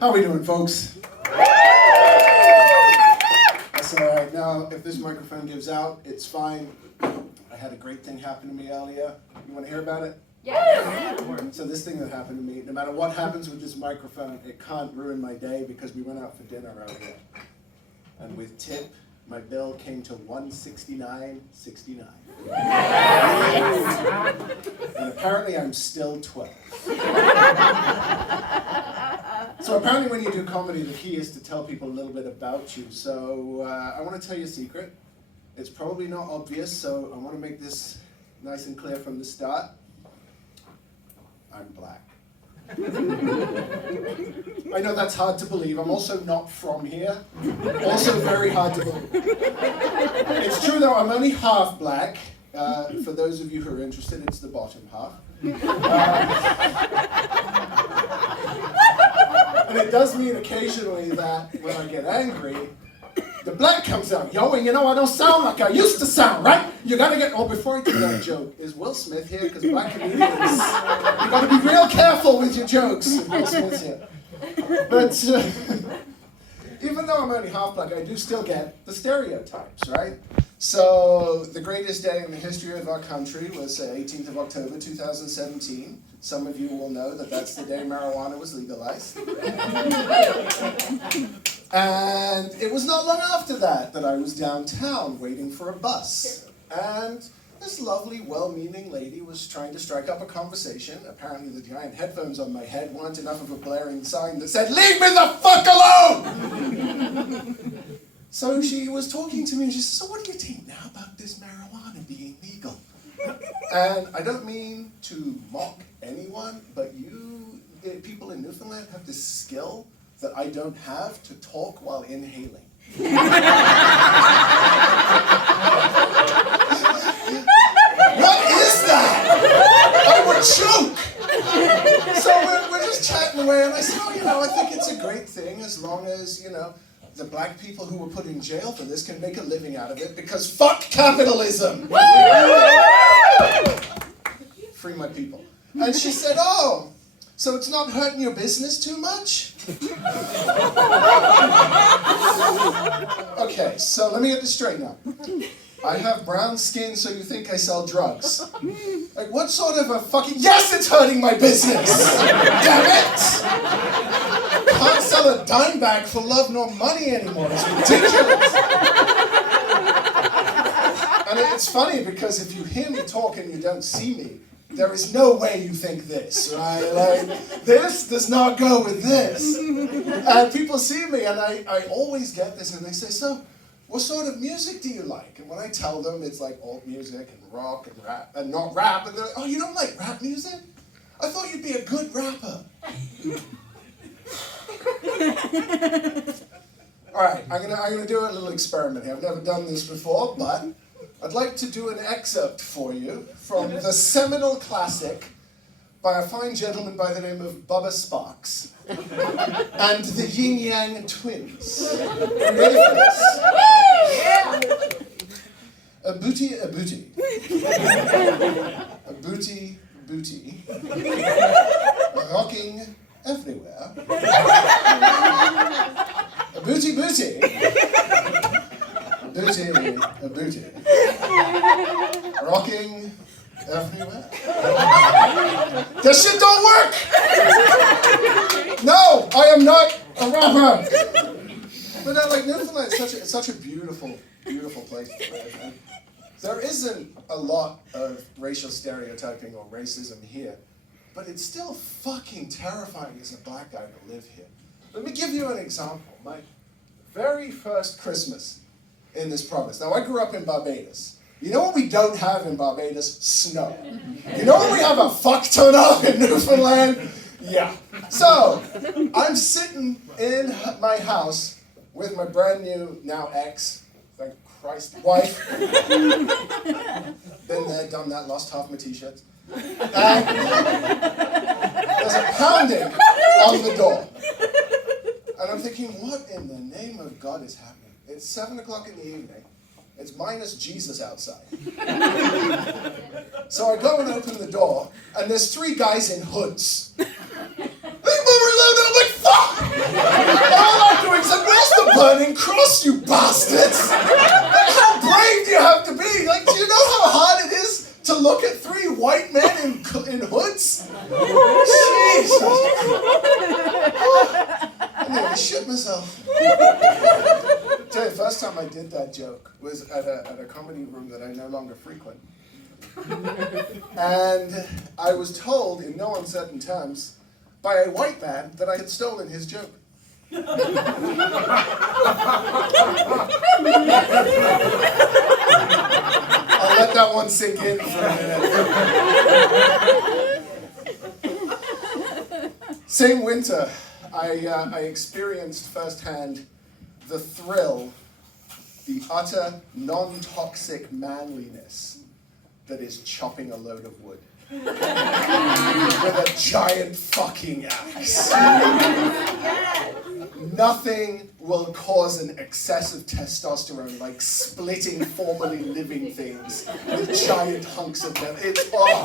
How we doing, folks? That's all right. Now, if this microphone gives out, it's fine. I had a great thing happen to me earlier. You want to hear about it? Yes! So this thing that happened to me, no matter what happens with this microphone, it can't ruin my day because we went out for dinner earlier. And with tip, my bill came to $169.69. And apparently I'm still 12. So apparently when you do comedy, the key is to tell people a little bit about you. So I want to tell you a secret. It's probably not obvious, so I want to make this nice and clear from the start. I'm black. I know that's hard to believe. I'm also not from here. Also very hard to believe. It's true though, I'm only half black. For those of you who are interested, it's the bottom half. And it does mean occasionally that when I get angry, the black comes out. Yo, and you know, I don't sound like I used to sound, right? You gotta get, oh, before I do that joke, is Will Smith here? Because black comedians, you gotta be real careful with your jokes if Will Smith's here. But even though I'm only half black, I do still get the stereotypes, right? So the greatest day in the history of our country was 18th of October, 2017. Some of you will know that that's the day marijuana was legalized. And it was not long after that I was downtown waiting for a bus. And this lovely, well-meaning lady was trying to strike up a conversation. Apparently the giant headphones on my head weren't enough of a blaring sign that said, "Leave me the fuck alone!" So she was talking to me and she said, "So what do you think now about this marijuana being legal?" And I don't mean to mock anyone, but people in Newfoundland have this skill that I don't have to talk while inhaling. What is that? I would choke! So we're just chatting away, and I said, oh, you know, I think it's a great thing as long as, you know, the black people who were put in jail for this can make a living out of it, because fuck capitalism! Free my people. And she said, oh, so it's not hurting your business too much? Okay, so let me get this straight now. I have brown skin, so you think I sell drugs. Like, what sort of a fucking... Yes, it's hurting my business! Damn it! Can't sell a dime bag for love nor money anymore. It's ridiculous. And it's funny because if you hear me talk and you don't see me, there is no way you think this, right? Like, this does not go with this. And people see me, and I always get this, and they say, so, what sort of music do you like? And when I tell them it's like alt music and rock and rap, and not rap, and they're like, oh, you don't like rap music? I thought you'd be a good rapper. All right, I'm gonna do a little experiment here. I've never done this before, but I'd like to do an excerpt for you from the seminal classic by a fine gentleman by the name of Bubba Sparks and the Yin Yang Twins. Are you ready for this? Yeah. A booty, a booty. A booty, booty. Rocking everywhere. A booty, booty. Booty, a booty. Rocking everywhere. This shit don't work! No, I am not a rapper! But no, like, Newfoundland is such a beautiful, beautiful place to live. And there isn't a lot of racial stereotyping or racism here, but it's still fucking terrifying as a black guy to live here. Let me give you an example. My very first Christmas in this province. Now, I grew up in Barbados. You know what we don't have in Barbados? Snow. You know what we have a fuck ton of in Newfoundland? Yeah. So, I'm sitting in my house with my brand new, now ex, thank Christ, wife. Been there, done that, lost half my t-shirts. And there's a pounding on the door. And I'm thinking, what in the name of God is happening? It's 7 o'clock in the evening. It's minus Jesus outside. So I go and open the door, and there's 3 guys in hoods. I'm like, fuck! All I'm doing is like, where's the burning cross, you bastards? Like, how brave do you have to be? Like, do you know how hard it is to look at 3 white men in hoods? Jesus. I nearly shit myself. Tell you, the first time I did that joke was at a comedy room that I no longer frequent. And I was told in no uncertain terms by a white man that I had stolen his joke. I'll let that one sink in for a minute. Same winter, I experienced firsthand the thrill, the utter non-toxic manliness that is chopping a load of wood with a giant fucking axe. Nothing will cause an excess of testosterone like splitting formerly living things with giant hunks of metal. It's, oh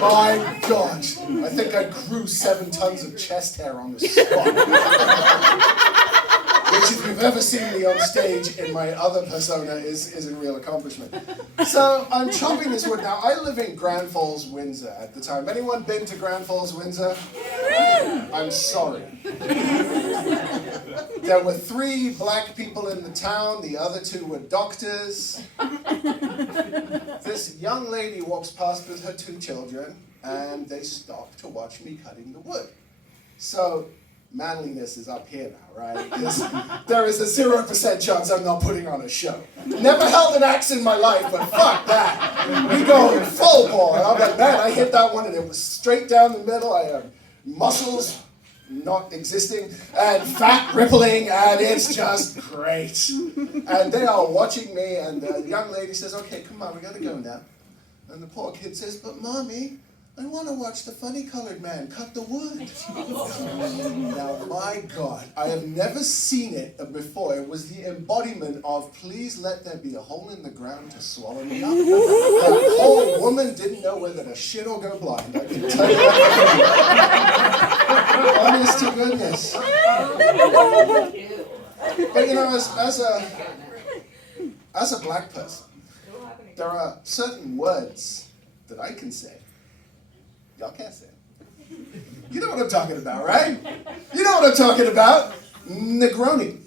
my God. I think I grew 7 tons of chest hair on the spot. Which, if you've ever seen me on stage in my other persona, is a real accomplishment. So I'm chopping this wood. Now, I live in Grand Falls, Windsor at the time. Anyone been to Grand Falls, Windsor? I'm sorry. There were 3 black people in the town. The other 2 were doctors. This young lady walks past with her 2 children, and they stop to watch me cutting the wood. So manliness is up here now, right? There is a 0% chance I'm not putting on a show. Never held an axe in my life, but fuck that. We go full bore. I'm like, man, I hit that one and it was straight down the middle. I have muscles not existing and fat rippling, and it's just great. And they are watching me, and the young lady says, okay, come on, we gotta go now. And the poor kid says, but mommy, I want to watch the funny colored man cut the wood. Now, my God, I have never seen it before. It was the embodiment of, please let there be a hole in the ground to swallow me up. That whole woman didn't know whether to shit or go blind. I can tell you that. Honest to goodness. But you know, as a black person, there are certain words that I can say. Y'all can't say it. You know what I'm talking about, right? You know what I'm talking about. Negroni.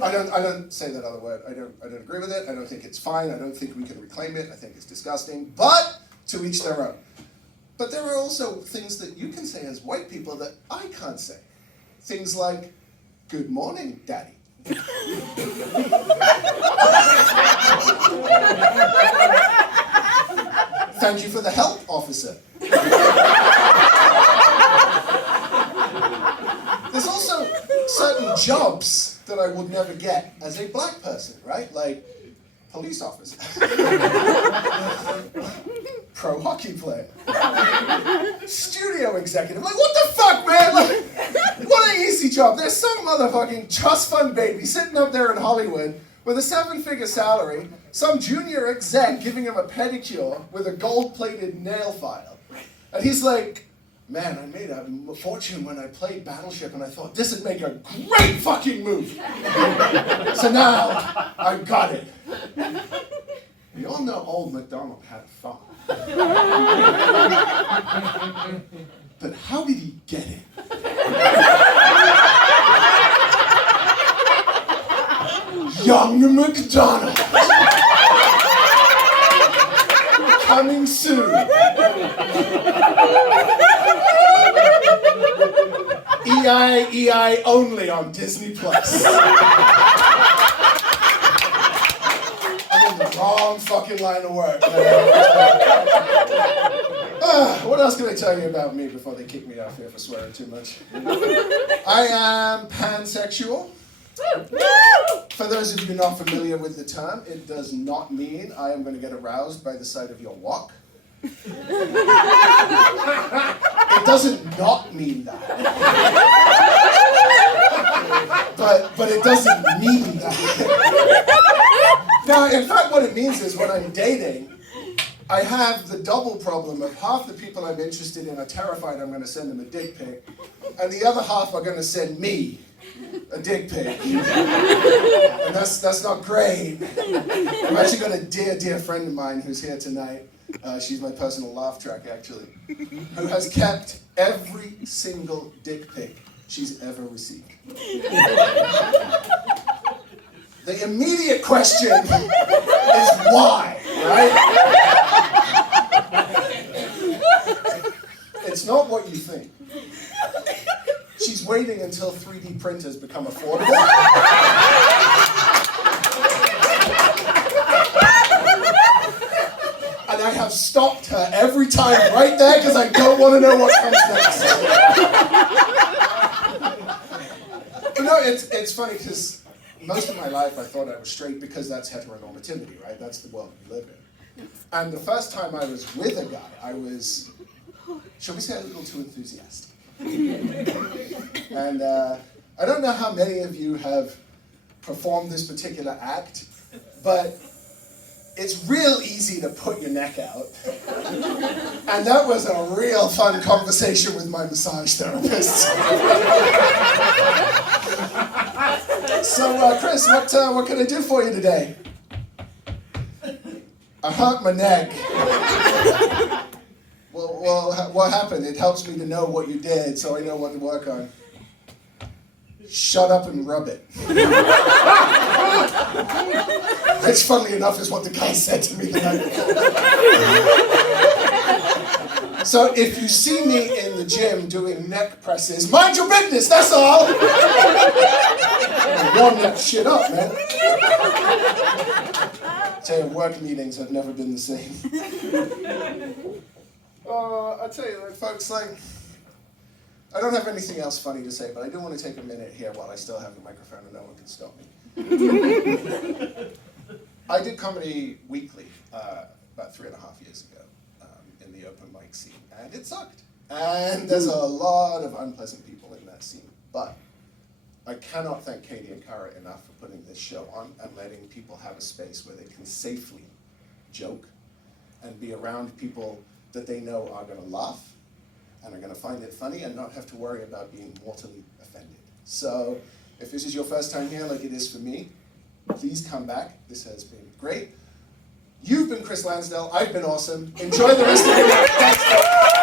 I don't say that other word. I don't agree with it. I don't think it's fine. I don't think we can reclaim it. I think it's disgusting. But to each their own. But there are also things that you can say as white people that I can't say. Things like, good morning, Daddy. Thank you for the help, officer. There's also certain jobs that I would never get as a black person, right? Like police officer. Pro hockey player. Studio executive. Like, what the fuck, man? Like, what an easy job. There's some motherfucking trust fund baby sitting up there in Hollywood with a 7-figure salary, some junior exec giving him a pedicure with a gold-plated nail file. And he's like, man, I made a fortune when I played Battleship, and I thought this would make a great fucking movie. So now, I've got it. We all know old MacDonald had a farm. But how did he get it? Young MacDonald. Coming soon. EI only on Disney Plus. I'm in the wrong fucking line of work. What else can I tell you about me before they kick me off here for swearing too much? I am pansexual. For those of you not familiar with the term, it does not mean I am going to get aroused by the sight of your walk. It doesn't not mean that. But it doesn't mean that. Now, in fact, what it means is when I'm dating, I have the double problem of half the people I'm interested in are terrified I'm going to send them a dick pic, and the other half are going to send me a dick pic. And that's not great. I've actually got a dear friend of mine who's here tonight. She's my personal laugh track, actually, who has kept every single dick pic she's ever received. The immediate question is why, right? It's not what you think. She's waiting until 3D printers become affordable. And I have stopped her every time right there because I don't want to know what comes next. But no, it's funny because most of my life I thought I was straight because that's heteronormativity, right? That's the world we live in. And the first time I was with a guy, I was, shall we say, a little too enthusiastic. And I don't know how many of you have performed this particular act, but it's real easy to put your neck out. And that was a real fun conversation with my massage therapist. So, Chris, what can I do for you today? I hurt my neck. Well, what happened? It helps me to know what you did, so I know what to work on. Shut up and rub it. Which, funnily enough, is what the guy said to me the night before. So if you see me in the gym doing neck presses, mind your business, that's all. Warm that shit up, man. Tell you, work meetings have never been the same. I tell you, folks, I don't have anything else funny to say, but I do want to take a minute here while I still have the microphone and no one can stop me. I did comedy weekly about 3.5 years ago in the open mic scene, and it sucked. And there's a lot of unpleasant people in that scene, but I cannot thank Katie and Cara enough for putting this show on and letting people have a space where they can safely joke and be around people that they know are going to laugh and are going to find it funny and not have to worry about being mortally offended. So if this is your first time here, like it is for me, please come back. This has been great. You've been Chris Lansdale. I've been awesome. Enjoy the rest of your night. Thanks, folks.